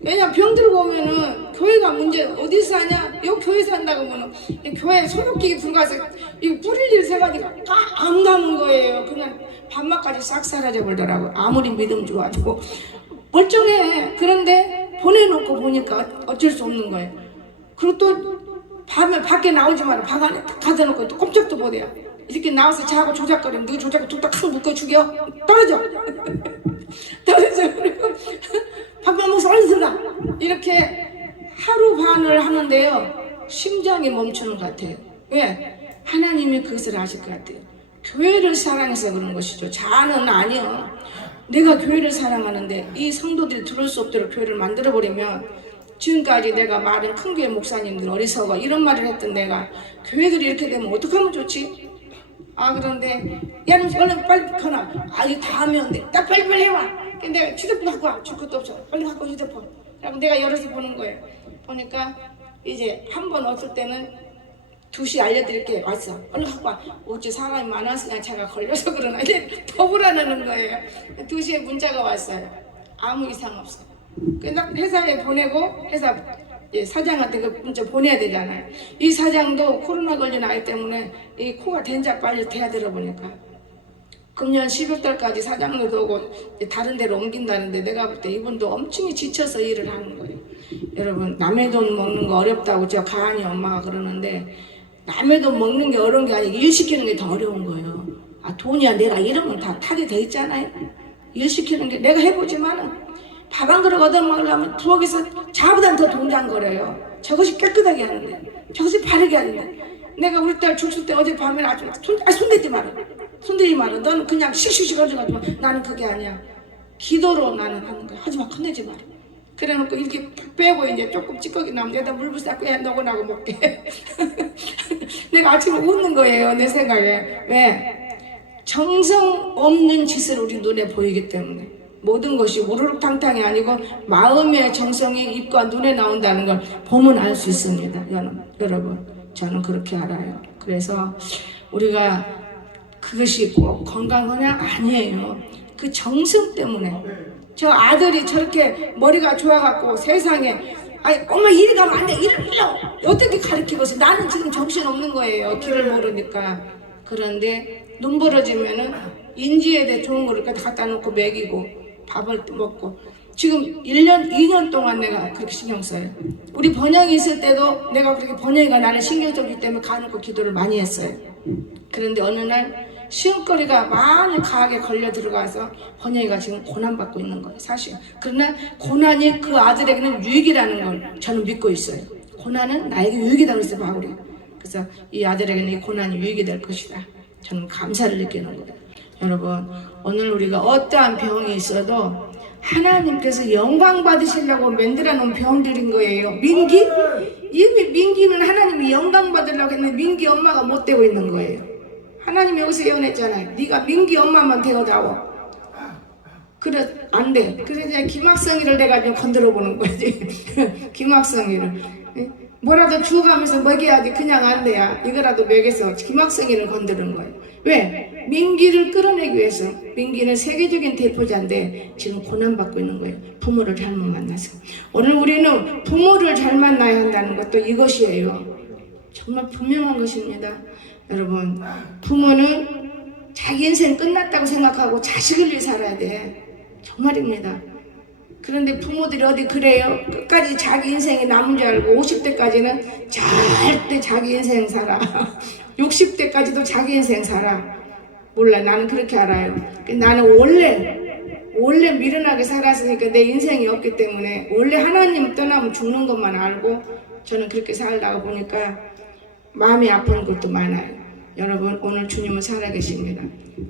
왜냐 병 들고 오면은 교회가 문제 어디서 하냐? 요 교회에서 한다고 하면은 교회 소독기기 들어가서 이거 뿌릴 일 생각하니까 안 남은 거예요. 그냥 밤낮까지 싹 사라져 버리더라고요. 아무리 믿음 좋아도 멀쩡해. 그런데 보내놓고 보니까 어쩔 수 없는 거예요. 그리고 또 밤에 밖에 나오지 마라. 방 안에 딱 가둬놓고 또 꼼짝도 못해요. 이렇게 나와서 자고 조작거리면 너 조작을 뚝딱 묶어 죽여. 떨어져. 떨어져. 그리고 밥만 먹어서 얼른 들어가. 이렇게 하루 반을 하는데요. 심장이 멈추는 것 같아요. 왜? 하나님이 그것을 아실 것 같아요. 교회를 사랑해서 그런 것이죠. 자아는 아니요. 내가 교회를 사랑하는데 이 성도들이 들어올 수 없도록 교회를 만들어버리면 지금까지 내가 말은 큰 교회 목사님들 어리석어 이런 말을 했던 내가 교회들이 이렇게 되면 어떡하면 좋지? 아 그런데 야는 얼른 빨리 커나. 아니 다 하면 돼. 나 빨리 해와. 내가 휴대폰 갖고 와. 줄 것도 없어. 빨리 갖고 휴대폰. 그리고 내가 열어서 보는 거예요. 보니까 이제 한 번 없을 때는 2시 알려드릴게 왔어. 얼른 갖고 와. 어째 사람이 많아서 그냥 제가 걸려서 그러나 이제 더 불안하는 거예요. 2시에 문자가 왔어요. 아무 이상 없어요. 그냥 회사에 보내고 회사 사장한테 그 문자 보내야 되잖아요. 이 사장도 코로나 걸린 아이 때문에 이 코가 된자 빨리 대야 들어보니까 금년 12월달까지 사장님도 오고 다른 데로 옮긴다는데 내가 볼 때 이분도 엄청 지쳐서 일을 하는 거예요. 여러분 남의 돈 먹는 거 어렵다고 저 가은이 엄마가 그러는데 남의 돈 먹는 게 어려운 게 아니고 일 시키는 게 더 어려운 거예요. 아 돈이야 내가 이러면 다 타게 돼 있잖아요. 일 시키는 게 내가 해보지만은 밥 한 그릇 얻어먹으려면 부엌에서 자보다 더 동장거려요. 저것이 깨끗하게 하는데 저것이 바르게 하는데 내가 우리 딸 죽을 때 어제 밤에 아주 손대지 마라. 손대지 마라. 너는 그냥 씩씩씩 가져가지마. 나는 그게 아니야. 기도로 나는 하는 거야. 하지마. 건네지 마라. 그래놓고 이렇게 빼고 이제 조금 찌꺼기 나면 내가 물부 쌓고 야 너고 나고 먹게. 내가 아침에 웃는 거예요. 내 생각에. 왜? 정성 없는 짓을 우리 눈에 보이기 때문에 모든 것이 우르륵탕탕이 아니고 마음의 정성이 입과 눈에 나온다는 걸 보면 알 수 있습니다. 여러분 저는 그렇게 알아요. 그래서 우리가 그것이 꼭 건강하냐? 아니에요. 그 정성 때문에 저 아들이 저렇게 머리가 좋아갖고 세상에 아니 엄마 이리 가면 안 돼. 이리 어떻게 가르치고 있어. 나는 지금 정신없는 거예요. 길을 모르니까. 그런데 눈 벌어지면은 인지에 대해 좋은 거를 갖다 놓고 먹이고 밥을 먹고 지금 1년, 2년 동안 내가 그렇게 신경 써요. 우리 번영이 있을 때도 내가 그렇게 번영이가 나는 신경 쓰기 때문에 가놓고 기도를 많이 했어요. 그런데 어느 날 시험거리가 많이 가하게 걸려 들어가서 번영이가 지금 고난받고 있는 거예요. 사실. 그러나 고난이 그 아들에게는 유익이라는 걸 저는 믿고 있어요. 고난은 나에게 유익이라고 했어요. 바울이. 그래서 이 아들에게는 이 고난이 유익이 될 것이다. 저는 감사를 느끼는 거예요. 여러분 오늘 우리가 어떠한 병이 있어도 하나님께서 영광 받으시려고 만들어 놓은 병들인 거예요. 민기? 이미 민기는 하나님이 영광 받으려고 했는데 민기 엄마가 못 되고 있는 거예요. 하나님이 여기서 예언했잖아요. 네가 민기 엄마만 되어다오. 그래 안 돼. 그래서 이제 김학성이를 내가 좀 건드려 보는 거지. 김학성이를 뭐라도 주워가면서 먹여야지. 그냥 안 돼야. 이거라도 먹여서 김학성이를 건드는 거예요. 왜? 민기를 끌어내기 위해서. 민기는 세계적인 대표자인데 지금 고난받고 있는 거예요. 부모를 잘못 만나서. 오늘 우리는 부모를 잘 만나야 한다는 것도 이것이에요. 정말 분명한 것입니다. 여러분 부모는 자기 인생 끝났다고 생각하고 자식을 위해 살아야 돼. 정말입니다. 그런데 부모들이 어디 그래요? 끝까지 자기 인생이 남은 줄 알고 50대까지는 절대 자기 인생 살아. 60대까지도 자기 인생 살아. 몰라. 나는 그렇게 알아요. 나는 원래 미련하게 살았으니까 내 인생이 없기 때문에 원래 하나님 떠나면 죽는 것만 알고 저는 그렇게 살다가 보니까 마음이 아픈 것도 많아요. 여러분 오늘 주님은 살아계십니다.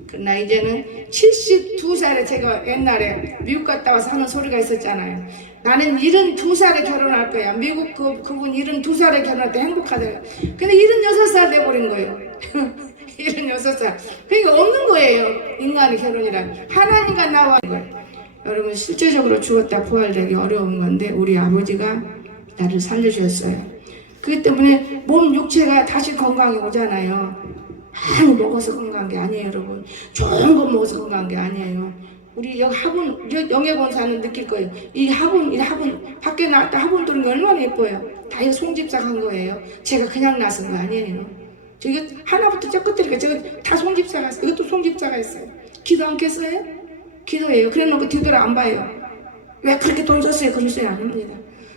그러나 이제는 72살에 제가 옛날에 미국 갔다 와서 하는 소리가 있었잖아요. 나는 72살에 결혼할 거야. 미국 그분 72살에 결혼할 때 행복하더라고요. 근데 76살 돼버린 거예요. 76살. 그러니까 없는 거예요. 인간의 결혼이란. 하나님과 나와 거예요. 여러분 실제적으로 죽었다 부활되기 어려운 건데 우리 아버지가 나를 살려주셨어요. 그렇기 때문에 몸 육체가 다시 건강이 오잖아요. 많이 먹어서 건강한 게 아니에요, 여러분. 좋은 거 먹어서 건강한 게 아니에요. 우리 여기 화분, 영예본사는 느낄 거예요. 이 화분, 밖에 나왔다 화분 두는 게 얼마나 예뻐요. 다 이거 송집사 한 거예요. 제가 그냥 나선 거 아니에요. 저기 하나부터 저 끝들이니까 저거 다 송집사가 했어요. 이것도 송집사가 했어요. 기도 않겠어요? 기도해요. 그래 놓고 뒤돌아 안 봐요. 왜 그렇게 돈 썼어요? 그런 소리 안 합니다.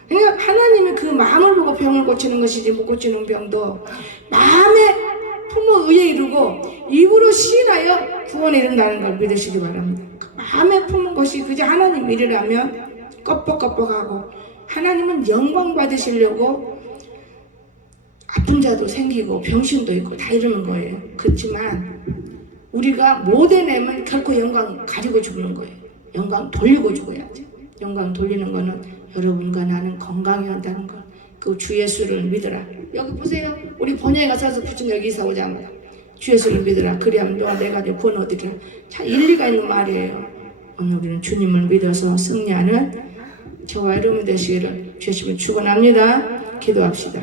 그러니까 하나님이 그 마음을 보고 병을 고치는 것이지 못 고치는 병도 마음에 품어 의에 이르고 입으로 시인하여 구원에 이른다는 걸 믿으시기 바랍니다. 그 마음에 품은 것이 그저 하나님 일이라면 껍벅껍벅하고 하나님은 영광 받으시려고 아픈 자도 생기고 병신도 있고 다 이러는 거예요. 그렇지만 우리가 못 해내면 결코 영광 가지고 죽는 거예요. 영광 돌리고 죽어야지. 영광 돌리는 거는 여러분과 나는 건강해야 한다는 것. 그 주 예수를 믿으라. 여기 보세요. 우리 번영이가 서서 붙인 여기 이사 오자마자 주 예수를 믿으라. 그리하면 너가 내가 구원 얻으리라. 참 일리가 있는 말이에요. 오늘 우리는 주님을 믿어서 승리하는 저와 여러분 되시기를 주 예수님을 축원합니다. 기도합시다.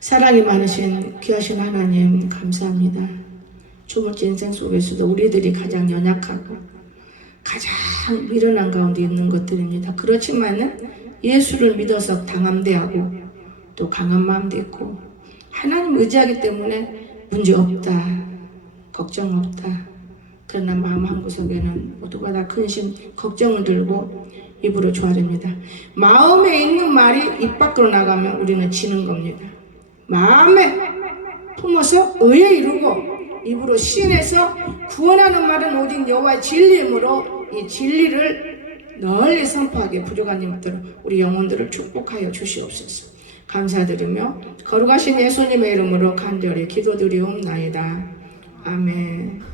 사랑이 많으신 귀하신 하나님 감사합니다. 주물진 인생 속에서도 우리들이 가장 연약하고 가장 미련한 가운데 있는 것들입니다. 그렇지만은 예수를 믿어서 당함대하고 또 강한 마음도 있고 하나님 의지하기 때문에 문제 없다, 걱정 없다. 그러나 마음 한구석에는 모두가 다 근심, 걱정을 들고 입으로 조아립니다. 마음에 있는 말이 입 밖으로 나가면 우리는 지는 겁니다. 마음에 품어서 의에 이루고 입으로 시인해서 구원하는 말은 오직 여호와의 진리이므로 이 진리를 널리 선포하게 부족한 님들 우리 영혼들을 축복하여 주시옵소서. 감사드리며 거룩하신 예수님의 이름으로 간절히 기도드리옵나이다. 아멘.